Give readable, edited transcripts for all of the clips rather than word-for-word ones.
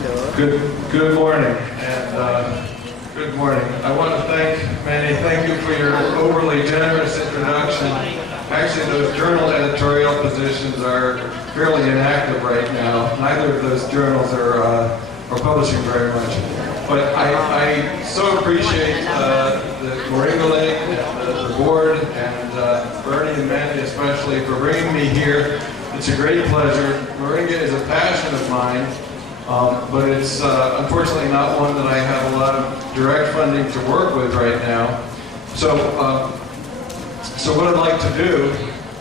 Good morning, and good morning. I want to thank you for your overly generous introduction. Actually, those journal editorial positions are fairly inactive right now. Neither of those journals are publishing very much. But I so appreciate the Moringaling, and the board, and Bernie and Mandy especially for bringing me here. It's a great pleasure. Moringa is a passion of mine. But it's unfortunately not one that I have a lot of direct funding to work with right now. So what I'd like to do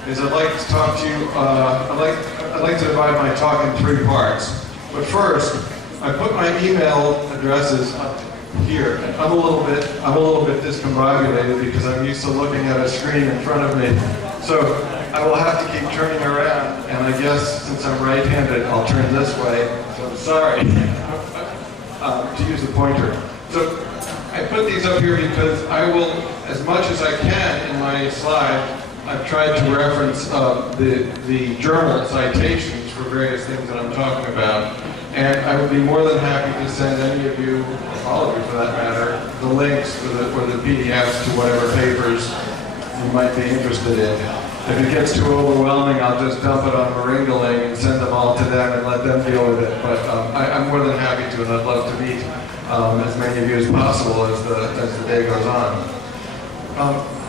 is I'd like to talk to you. I'd like to divide my talk in 3 parts. But first, I put my email addresses up here. And I'm a little bit discombobulated because I'm used to looking at a screen in front of me. So I will have to keep turning around, and I guess since I'm right-handed, I'll turn this way. So I'm sorry to use the pointer. So I put these up here because I will, as much as I can in my slide, I've tried to reference the journal citations for various things that I'm talking about. And I would be more than happy to send any of you, all of you for that matter, the links for the PDFs to whatever papers you might be interested in. If it gets too overwhelming, I'll just dump it on Moringaling and send them all to them and let them deal with it. But I'm more than happy to, and I'd love to meet as many of you as possible as the day goes on.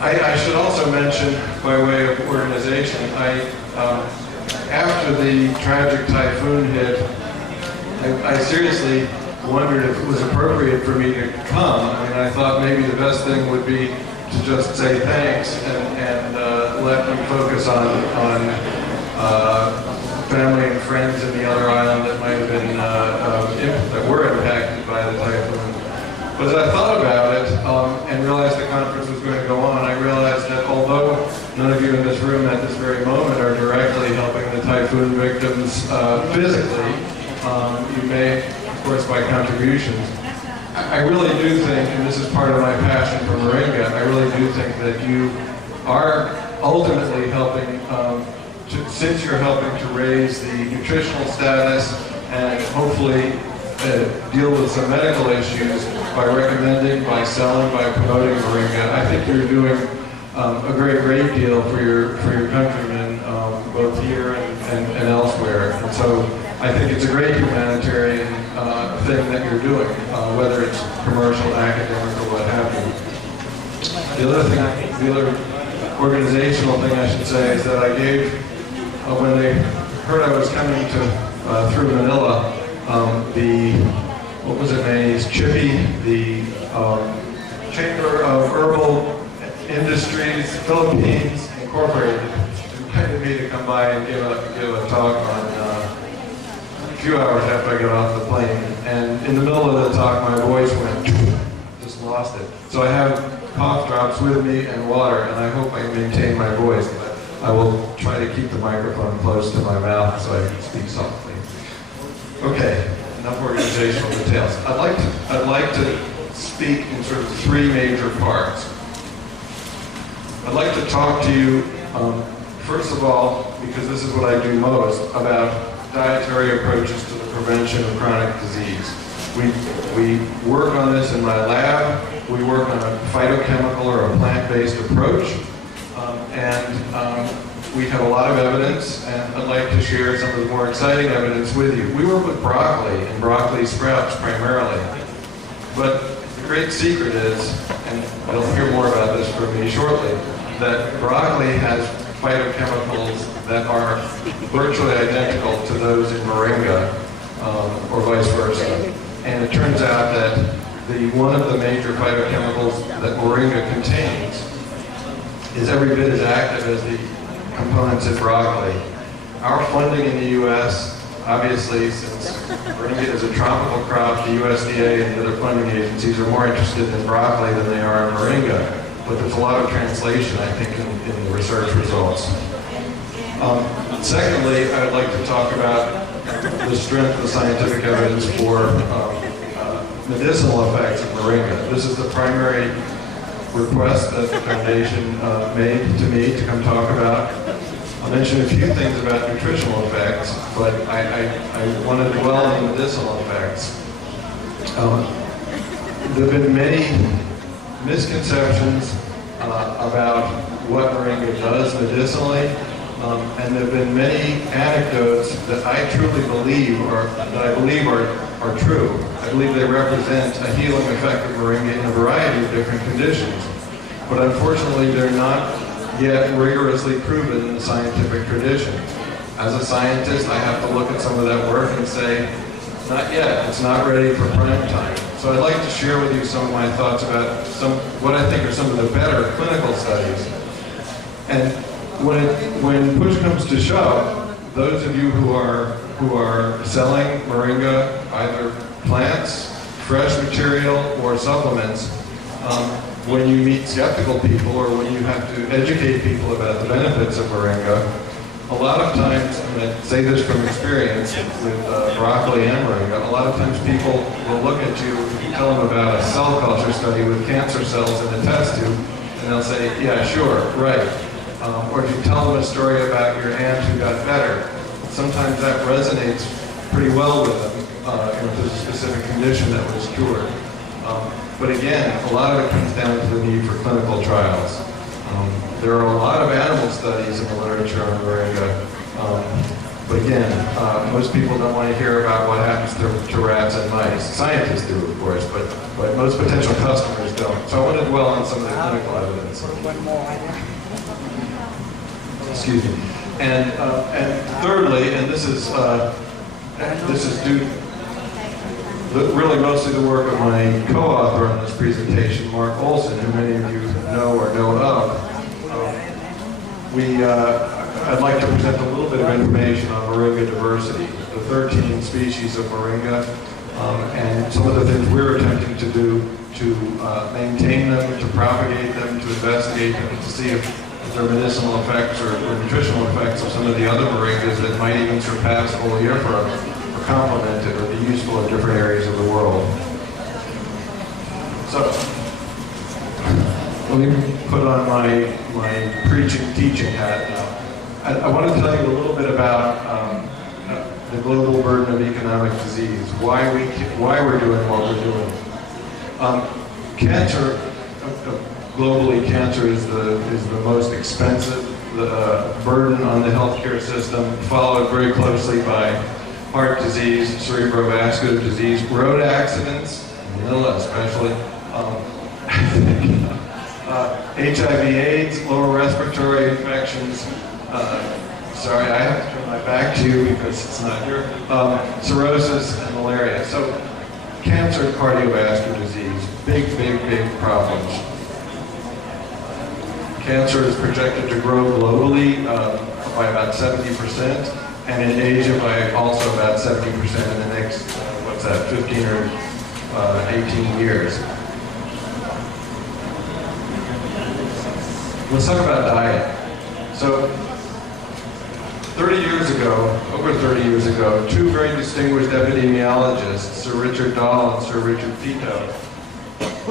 I should also mention, by way of organization, after the tragic typhoon hit, I seriously wondered if it was appropriate for me to come. I mean, I thought maybe the best thing would be to just say thanks and let them focus on family and friends in the other island that might have been that were impacted by the typhoon. But as I thought about it and realized the conference was going to go on, I realized that although none of you in this room at this very moment are directly helping the typhoon victims physically, you may, of course, by contributions. I really do think, and this is part of my passion for Moringa, I really do think that you are ultimately helping, since you're helping to raise the nutritional status and hopefully deal with some medical issues by recommending, by selling, by promoting Moringa. I think you're doing a great deal for your countrymen, both here and elsewhere. And so I think it's a great humanitarian thing that you're doing, whether it's commercial, academic, or what have you. The other organizational thing I should say is that I gave, when they heard I was coming to through Manila, what was it, Manny's Chippy, the Chamber of Herbal Industries Philippines Incorporated, invited me to come by and give a talk on a few hours after I got off the plane. And in the middle of the talk, my voice went, just lost it. So I have cough drops with me and water, and I hope I maintain my voice, but I will try to keep the microphone close to my mouth so I can speak softly. Okay, enough organizational details. I'd like to speak in sort of 3 major parts. I'd like to talk to you, first of all, because this is what I do most, about dietary approaches to the prevention of chronic disease. We work on this in my lab. We work on a phytochemical or a plant-based approach, and we have a lot of evidence, and I'd like to share some of the more exciting evidence with you. We work with broccoli and broccoli sprouts primarily, but the great secret is, and you'll hear more about this from me shortly, that broccoli has phytochemicals that are virtually identical to those in Moringa, or vice versa. And it turns out that one of the major phytochemicals that Moringa contains is every bit as active as the components in broccoli. Our funding in the U.S., obviously, since Moringa is a tropical crop, the USDA and the other funding agencies are more interested in broccoli than they are in Moringa. But there's a lot of translation, I think, in the research results. Secondly, I'd like to talk about the strength of the scientific evidence for medicinal effects of Moringa. This is the primary request that the foundation made to me to come talk about. I'll mention a few things about nutritional effects, but I want to dwell on the medicinal effects. There have been many misconceptions about what moringa does medicinally, and there have been many anecdotes that I truly believe, or that I believe are true. I believe they represent a healing effect of moringa in a variety of different conditions. But unfortunately, they're not yet rigorously proven in the scientific tradition. As a scientist, I have to look at some of that work and say, not yet, it's not ready for prime time. So I'd like to share with you some of my thoughts about what I think are some of the better clinical studies. And when push comes to shove, those of you who are selling moringa, either plants, fresh material, or supplements, when you meet skeptical people or when you have to educate people about the benefits of moringa, a lot of times, and I say this from experience with broccoli and moringa, a lot of times people will look at you, if you tell them about a cell culture study with cancer cells in the test tube, and they'll say, yeah, sure, right. Or if you tell them a story about your aunt who got better, sometimes that resonates pretty well with them if there's a specific condition that was cured. But again, a lot of it comes down to the need for clinical trials. There are a lot of animal studies in the literature on moringa, but again, most people don't want to hear about what happens to rats and mice. Scientists do, of course, but most potential customers don't. So I want to dwell on some of the clinical evidence. Excuse me. And thirdly, and this is due really mostly the work of my co-author on this presentation, Mark Olson, who many of you know or know of. I'd like to present a little bit of information on moringa diversity, the 13 species of moringa, and some of the things we're attempting to do to maintain them, to propagate them, to investigate them, to see if there are medicinal effects or nutritional effects of some of the other moringas that might even surpass oleifera or complement it or be useful in different areas of the world. So, let me put on my preaching, teaching hat now. I want to tell you a little bit about the global burden of economic disease, why we're doing what we're doing. Cancer, globally, cancer is the most expensive burden on the healthcare system, followed very closely by heart disease, cerebrovascular disease, road accidents, Manila especially, HIV/AIDS, lower respiratory infections. Sorry, I have to turn my back to you because it's not here. Cirrhosis and malaria. So, cancer and cardiovascular disease, big problems. Cancer is projected to grow globally by about 70%, and in Asia by also about 70% in the next, 15 or 18 years. Let's talk about diet. So, 30 years ago, over 30 years ago, two very distinguished epidemiologists, Sir Richard Dahl and Sir Richard Pito,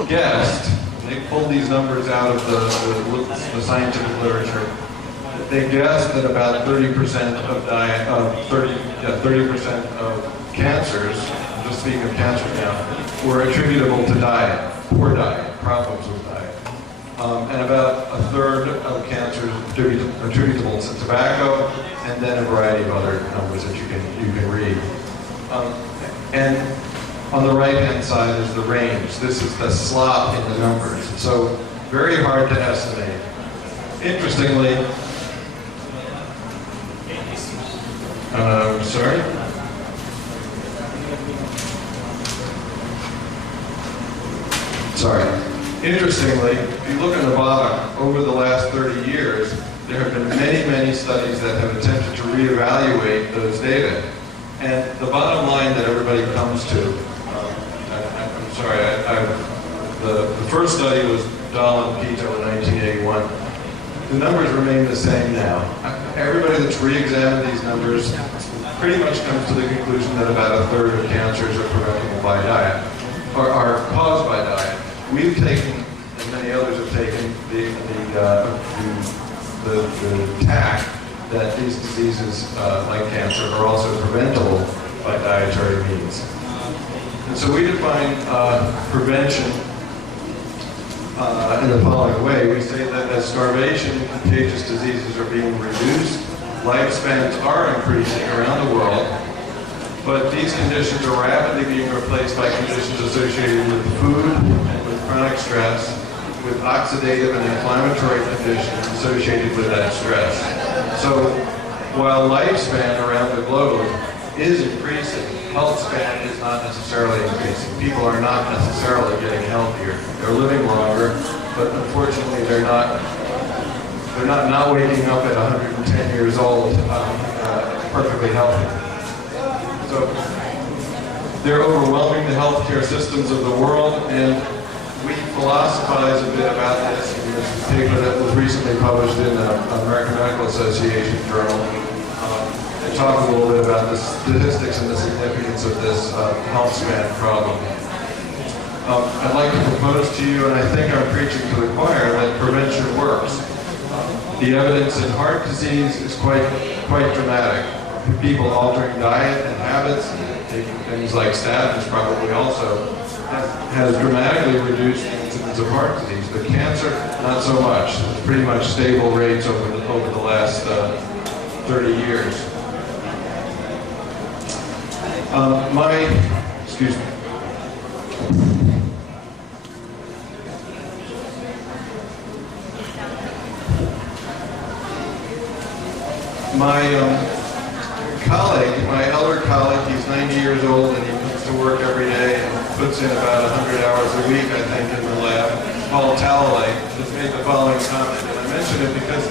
guessed, and they pulled these numbers out of the scientific literature, they guessed that about 30% of 30% of cancers, just speaking of cancers now, were attributable to diet, poor diet, problems with diet. And about a third of cancers attributable to tobacco, and then a variety of other numbers that you can read. And on the right-hand side is the range. This is the slop in the numbers. So very hard to estimate. Interestingly, sorry? Sorry. Interestingly, if you look at the bottom, over the last 30 years, there have been many studies that have attempted to reevaluate those data. And the bottom line that everybody comes to, I'm sorry, the first study was Dahl and Pito in 1981. The numbers remain the same now. Everybody that's re-examined these numbers pretty much comes to the conclusion that about a third of cancers are preventable by diet, or are caused by diet. We've taken, and many others have taken, the tack that these diseases, like cancer, are also preventable by dietary means. And so we define prevention in the following way. We say that as starvation and contagious diseases are being reduced, lifespans are increasing around the world, but these conditions are rapidly being replaced by conditions associated with food and with chronic stress, with oxidative and inflammatory conditions associated with that stress. So while lifespan around the globe is increasing, health span is not necessarily increasing. People are not necessarily getting healthier. They're living longer, but unfortunately they're not waking up at 110 years old perfectly healthy. So they're overwhelming the healthcare systems of the world, and we philosophize a bit about this in this paper that was recently published in the American Medical Association journal. And talk a little bit about the statistics and the significance of this health span problem. I'd like to propose to you, and I think I'm preaching to the choir, that prevention works. The evidence in heart disease is quite dramatic. People altering diet and habits, taking things like statins probably also, has dramatically reduced the incidence of heart disease, but cancer, not so much. It's pretty much stable rates over the last 30 years. Excuse me. My elder colleague, he's 90 years old and he comes to work every day and puts in about 100 hours a week, I think, in the lab. Paul Talalay has made the following comment, and I mention it because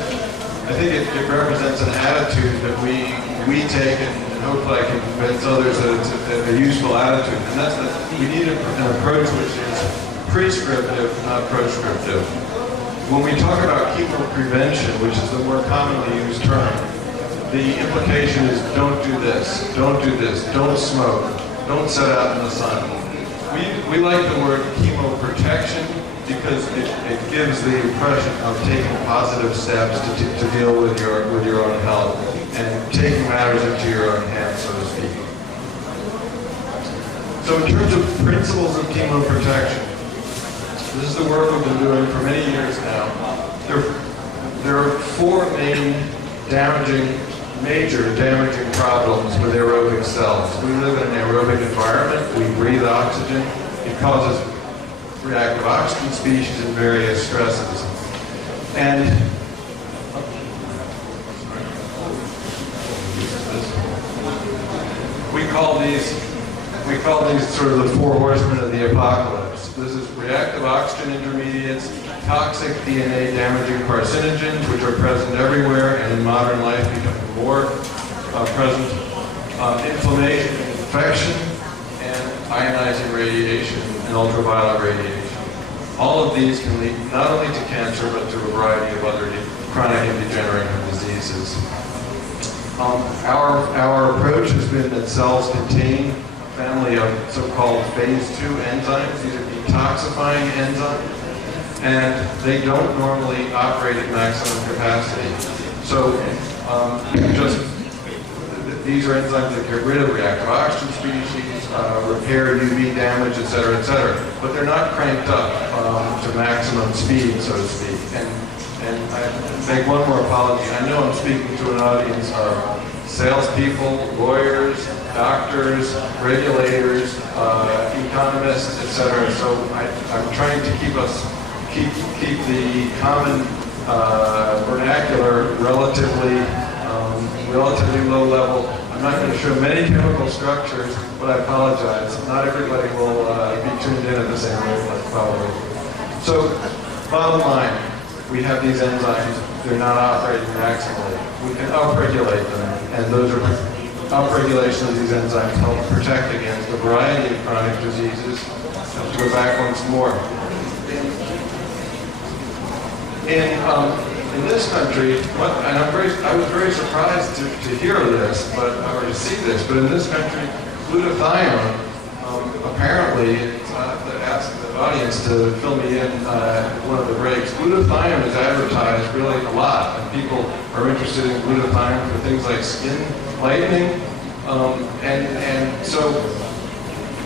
I think it represents an attitude that we take, and hopefully I can convince others that it's a useful attitude, and that's that we need an approach which is prescriptive, not proscriptive. When we talk about chemoprevention, which is the more commonly used term, the implication is don't do this, don't do this, don't smoke, don't sit out in the sun. We like the word chemoprotection because it gives the impression of taking positive steps to deal with your own health and taking matters into your own hands, so to speak. So in terms of principles of chemoprotection, this is the work we've been doing for many years now. There are four major damaging problems with aerobic cells. We live in an aerobic environment. We breathe oxygen. It causes reactive oxygen species and various stresses. And we call these sort of the four horsemen of the apocalypse. This is reactive oxygen intermediates, toxic DNA damaging carcinogens, which are present everywhere and in modern life become more present, inflammation and infection, and ionizing radiation and ultraviolet radiation. All of these can lead not only to cancer, but to a variety of other chronic and degenerative diseases. Our approach has been that cells contain a family of so-called phase 2 enzymes. These are detoxifying enzymes, and they don't normally operate at maximum capacity. So these are enzymes that get rid of reactive oxygen species, repair UV damage, et cetera, but they're not cranked up to maximum speed, so to speak. And I make one more apology. I know I'm speaking to an audience of salespeople, lawyers, doctors, regulators, economists, et cetera. So I'm trying to keep the common vernacular relatively low level. I'm not going to show many chemical structures, but I apologize. Not everybody will be tuned in at the same wavelength, probably. So, bottom line, we have these enzymes. They're not operating maximally. We can upregulate them, and those are upregulation of these enzymes help protect against a variety of chronic diseases. Let's go back once more. In this country, I was very surprised to hear this, or to see this, but in this country, glutathione, apparently, I'll have to ask the audience to fill me in one of the breaks. Glutathione is advertised really a lot, and people are interested in glutathione for things like skin lightening. And so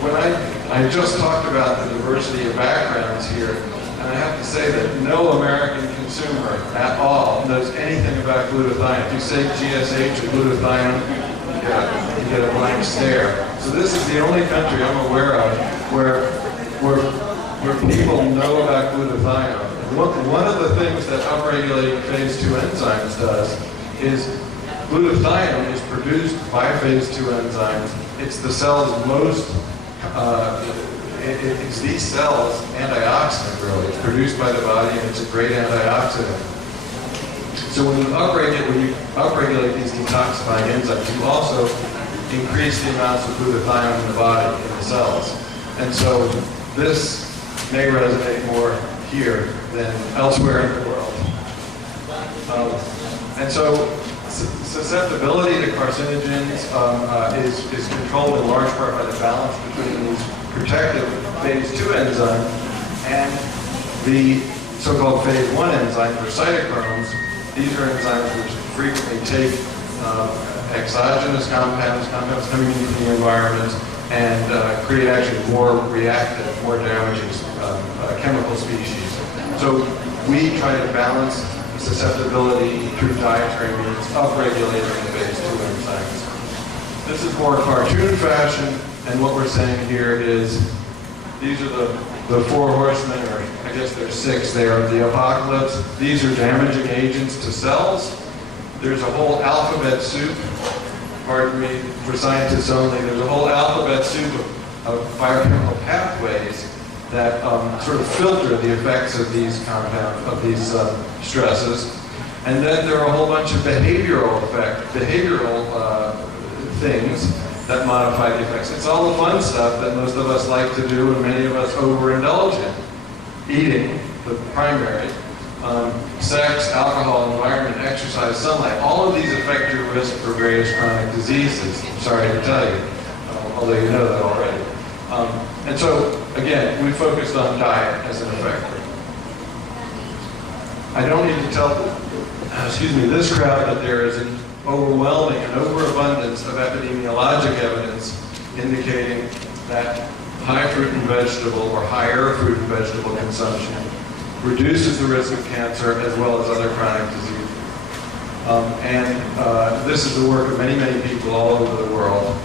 when I just talked about the diversity of backgrounds here, and I have to say that no American consumer at all knows anything about glutathione. If you say GSH or glutathione, you get a blank stare. So this is the only country I'm aware of where people know about glutathione. One of the things that upregulating phase 2 enzymes does is glutathione is produced by phase 2 enzymes. It's the cell's most, it's the cell's antioxidant, really. It's produced by the body, and it's a great antioxidant. So when you upregulate these detoxifying enzymes, you also increase the amounts of glutathione in the body, in the cells. And so this may resonate more here than elsewhere in the world. And so susceptibility to carcinogens is controlled in large part by the balance between these protective phase 2 enzymes and the so-called phase 1 enzymes, or cytochromes. These are enzymes which frequently take exogenous compounds coming into the environment, and create actually more reactive, more damaging chemical species. So we try to balance susceptibility through dietary means, upregulating the phase 2 enzymes. This is more cartoon fashion, and what we're saying here is these are the 4 horsemen, or I guess there's 6 there, of the apocalypse. These are damaging agents to cells. There's a whole alphabet soup, pardon me, for scientists only, there's a whole alphabet soup of biochemical pathways that sort of filter the effects of these compounds, of these stresses. And then there are a whole bunch of behavioral things that modify the effects. It's all the fun stuff that most of us like to do and many of us overindulge in. Eating, the primary, sex, alcohol, environment, exercise, sunlight, all of these affect your risk for various chronic diseases. I'm sorry to tell you, although you know that already. And so, again, we focused on diet as an effector. I don't need to tell, this crowd that there is an overwhelming and overabundance of epidemiologic evidence indicating that high fruit and vegetable, or higher fruit and vegetable consumption, reduces the risk of cancer as well as other chronic diseases. This is the work of many, many people all over the world.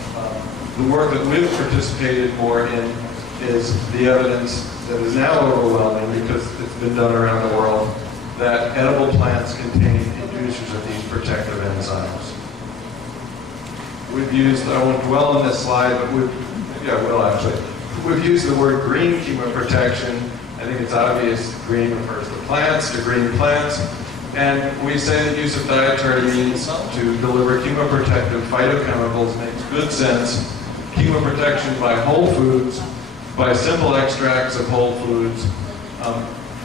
The work that we've participated more in is the evidence that is now overwhelming, because it's been done around the world, that edible plants contain inducers of these protective enzymes. We've used, I won't dwell on this slide, but we've used the word green chemoprotection. I think it's obvious green refers to plants, to green plants. And we say that use of dietary means to deliver chemoprotective phytochemicals makes good sense. Chemoprotection by whole foods, by simple extracts of whole foods,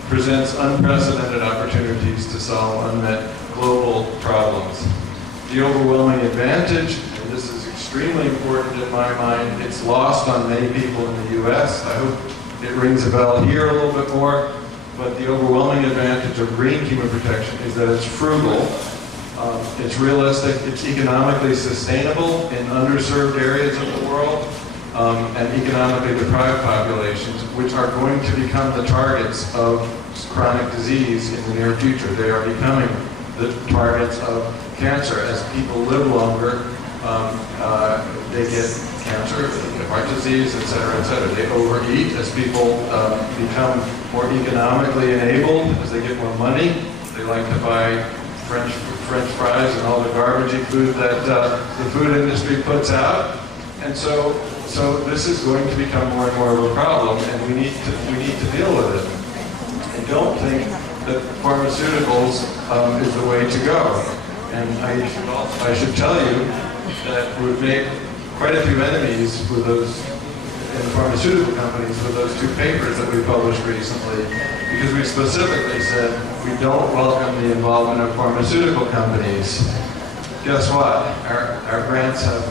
presents unprecedented opportunities to solve unmet global problems. The overwhelming advantage, and this is extremely important in my mind, it's lost on many people in the US. I hope it rings a bell here a little bit more, but the overwhelming advantage of green chemoprotection is that it's frugal, it's realistic, it's economically sustainable in underserved areas of the world, and economically deprived populations, which are going to become the targets of chronic disease in the near future. They are becoming the targets of cancer. As people live longer, they get cancer, they get heart disease, et cetera, they overeat. As people become more economically enabled, as they get more money, they like to buy French fries and all the garbagey food that the food industry puts out. And so this is going to become more and more of a problem, and we need to deal with it. I don't think that pharmaceuticals is the way to go. And I should tell you that we've made quite a few enemies with those in the pharmaceutical companies with those 2 papers that we published recently, because we specifically said we don't welcome the involvement of pharmaceutical companies. Guess what? Our grants have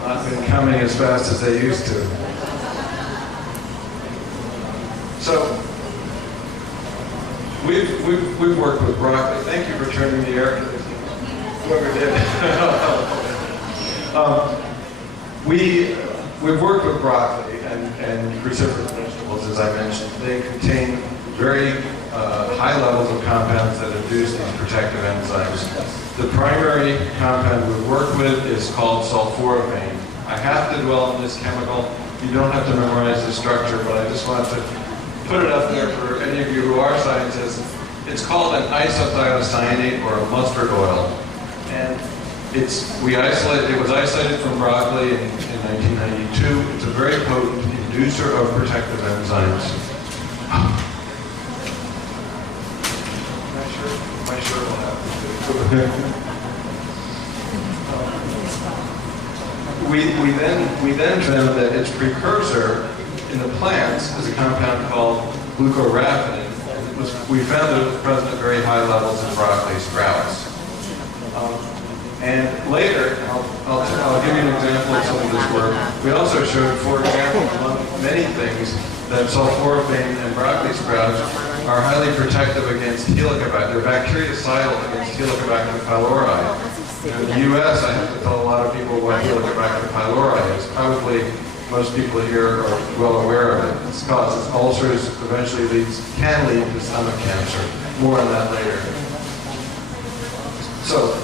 not been coming as fast as they used to. we've worked with broccoli. Thank you for turning the air conditioning. Whoever did. We've worked with broccoli and cruciferous vegetables, as I mentioned. They contain very high levels of compounds that induce these protective enzymes. The primary compound we work with is called sulforaphane. I have to dwell on this chemical. You don't have to memorize the structure, but I just wanted to put it up there for any of you who are scientists. It's called an isothiocyanate or a mustard oil. And it was isolated from broccoli in 1992. It's a very potent inducer of protective enzymes. My shirt will have to. We then found that its precursor in the plants is a compound called glucoraphanin. We found that it was present at very high levels in broccoli sprouts. And later, I'll give you an example of some of this work. We also showed, for example, among many things, that sulforaphane and broccoli sprouts are highly protective against Helicobacter. They're bactericidal against Helicobacter pylori. In the U.S., I have to tell a lot of people what Helicobacter pylori is. Probably most people here are well aware of it. It causes ulcers, eventually can lead to stomach cancer. More on that later. So,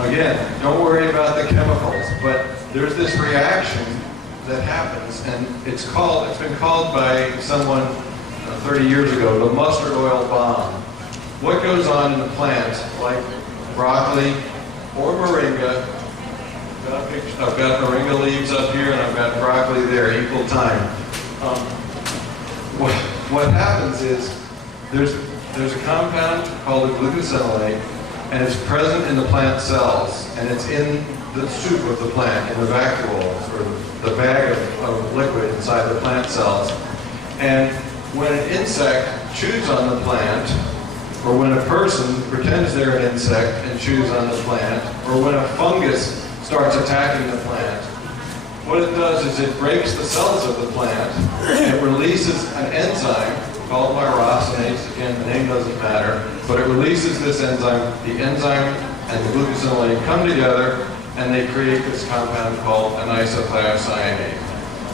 again, don't worry about the chemicals, but there's this reaction that happens, and it's been called by someone 30 years ago, the mustard oil bomb. What goes on in a plant like broccoli or moringa? I've got moringa leaves up here and I've got broccoli there, equal time. What happens is there's a compound called a glucosinolate, and it's present in the plant cells, and it's in the soup of the plant, in the vacuoles, or the bag of liquid inside the plant cells. And when an insect chews on the plant, or when a person pretends they're an insect and chews on the plant, or when a fungus starts attacking the plant, what it does is it breaks the cells of the plant, and it releases an enzyme called myrosinase. Again, the name doesn't matter, but it releases this enzyme. The enzyme and the glucosinolate come together, and they create this compound called an isothiocyanate.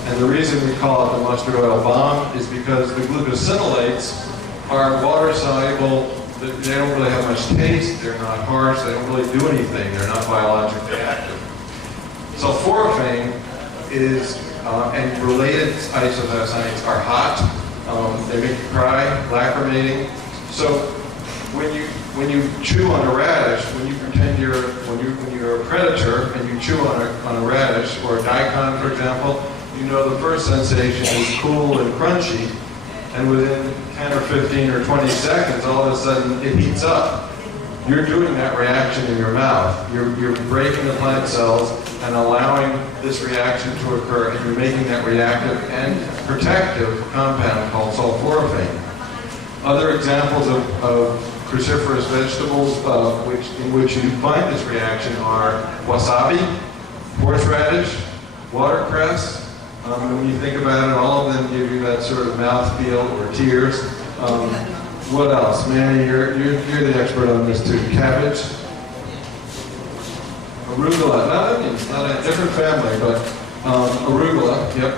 And the reason we call it the mustard oil bomb is because the glucosinolates are water-soluble. They don't really have much taste. They're not harsh. They don't really do anything. They're not biologically active. Sulforaphane is, and related isothiocyanates are hot. They make you cry, lacrimating. So when you chew on a radish, when you're a predator and you chew on a radish or a daikon, for example, you know the first sensation is cool and crunchy, and within 10 or 15 or 20 seconds, all of a sudden it heats up. You're doing that reaction in your mouth. You're breaking the plant cells and allowing this reaction to occur, and you're making that reactive and protective compound called sulforaphane. Other examples of cruciferous vegetables in which you find this reaction are wasabi, horseradish, watercress. When you think about it, all of them give you that sort of mouthfeel or tears. What else? Manny, you're the expert on this too. Cabbage, arugula, not onions, not a different family, but arugula, yep.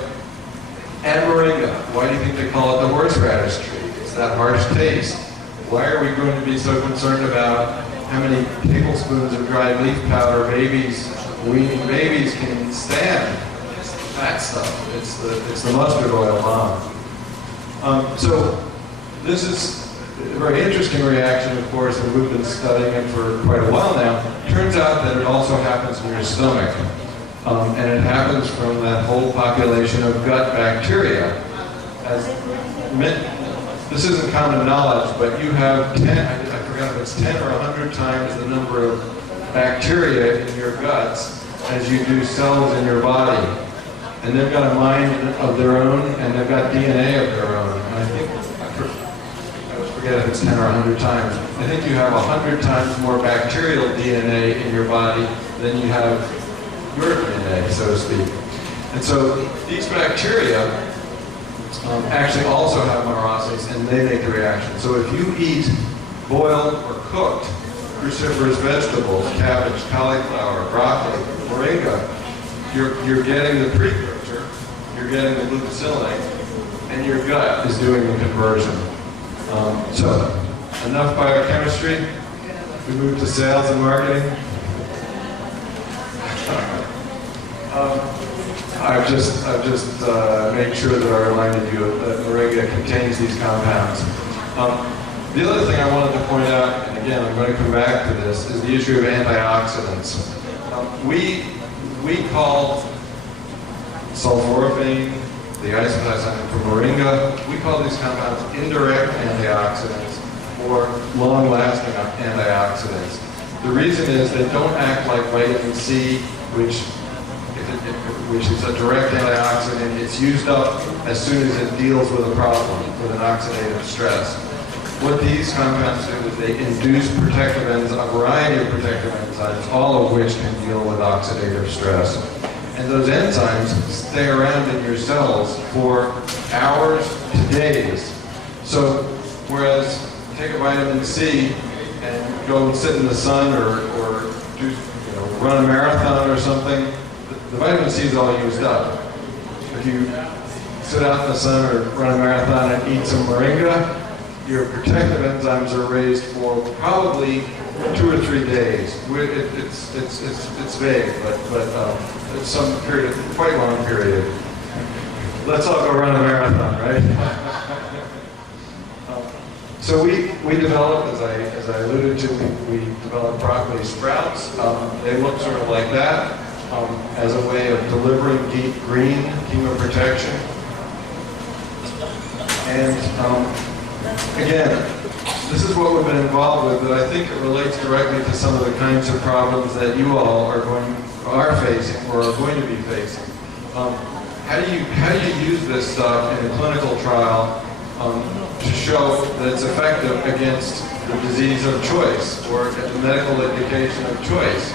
And moringa. Why do you think they call it the horseradish tree? It's that harsh taste. Why are we going to be so concerned about how many tablespoons of dried leaf powder weaning babies can stand? It's that stuff. It's the mustard oil bomb. So this is a very interesting reaction, of course, and we've been studying it for quite a while now. Turns out that it also happens in your stomach. And it happens from that whole population of gut bacteria. This isn't common knowledge, but you have 10, I forgot if it's 10 or 100 times the number of bacteria in your guts as you do cells in your body. And they've got a mind of their own, and they've got DNA of their own. And I think, I forget if it's 10 or 100 times. I think you have 100 times more bacterial DNA in your body than you have your DNA, so to speak. And so these bacteria actually also have marasas, and they make the reaction. So if you eat boiled or cooked cruciferous vegetables, cabbage, cauliflower, broccoli, moringa, you're getting the precursor, you're getting the glucosinolate, and your gut is doing the conversion. So, enough biochemistry. We move to sales and marketing. I've just made sure that I reminded you that moringa contains these compounds. The other thing I wanted to point out, and again, I'm going to come back to this, is the issue of antioxidants. We call sulforaphane, the isocyanates from moringa, we call these compounds indirect antioxidants or long-lasting antioxidants. The reason is they don't act like vitamin C, which is a direct antioxidant. It's used up as soon as it deals with a problem, with an oxidative stress. What these compounds do is they induce protective enzymes, a variety of protective enzymes, all of which can deal with oxidative stress. And those enzymes stay around in your cells for hours to days. So, whereas take a vitamin C and go and sit in the sun or do, run a marathon or something, the vitamin C is all used up. If you sit out in the sun or run a marathon and eat some moringa, your protective enzymes are raised for probably 2 or 3 days. It's vague, but it's some period, quite long period. Let's all go run a marathon, right? So we developed, as I alluded to, we developed broccoli sprouts. They look sort of like that as a way of delivering deep green chemoprotection. And again, this is what we've been involved with, but I think it relates directly to some of the kinds of problems that you all are facing or are going to be facing. How do you use this stuff in a clinical trial to show that it's effective against the disease of choice or the medical indication of choice?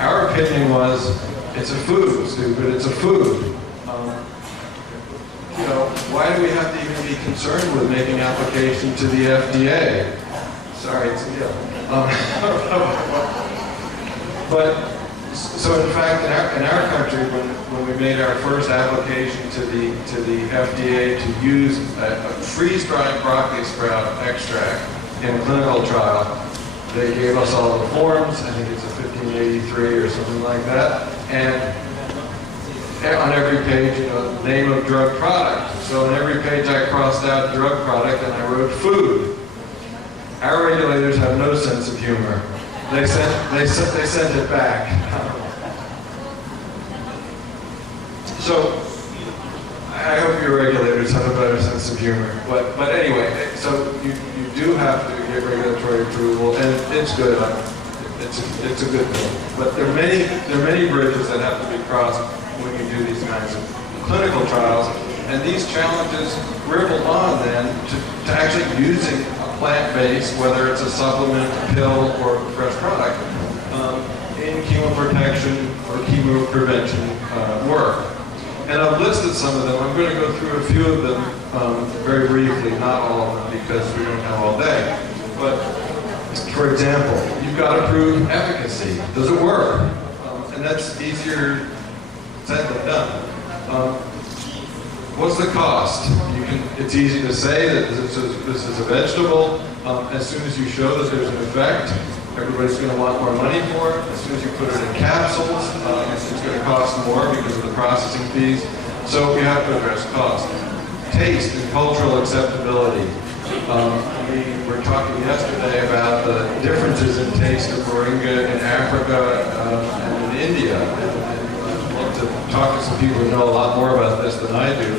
Our opinion was, it's a food, stupid, it's a food. Why do we have to even be concerned with making application to the FDA? Sorry, it's a deal. But, so in fact, in our country, when we made our first application to the FDA to use a freeze-dried broccoli sprout extract in a clinical trial, they gave us all the forms. I think it's a 1583 or something like that. And on every page, name of drug product. So on every page I crossed out drug product and I wrote food. Our regulators have no sense of humor. They sent it back. So I hope your regulators have a better sense of humor. But anyway, so you do have to get regulatory approval, and it's good. It's a good thing. But there are many bridges that have to be crossed when you do these kinds of clinical trials, and these challenges ripple on then to actually using a plant base, whether it's a supplement, a pill, or a fresh product, in chemoprotection or chemoprevention work. And I've listed some of them. I'm going to go through a few of them very briefly, not all of them because we don't have all day. But for example, you've got to prove efficacy. Does it work? And that's easier said than done. What's the cost? It's easy to say that this is a vegetable. As soon as you show that there's an effect, everybody's going to want more money for it. As soon as you put it in capsules, it's going to cost more because of the processing fees. So you have to address cost. Taste and cultural acceptability. We were talking yesterday about the differences in taste of moringa in Africa and in India. And I'd love to talk to some people who know a lot more about this than I do.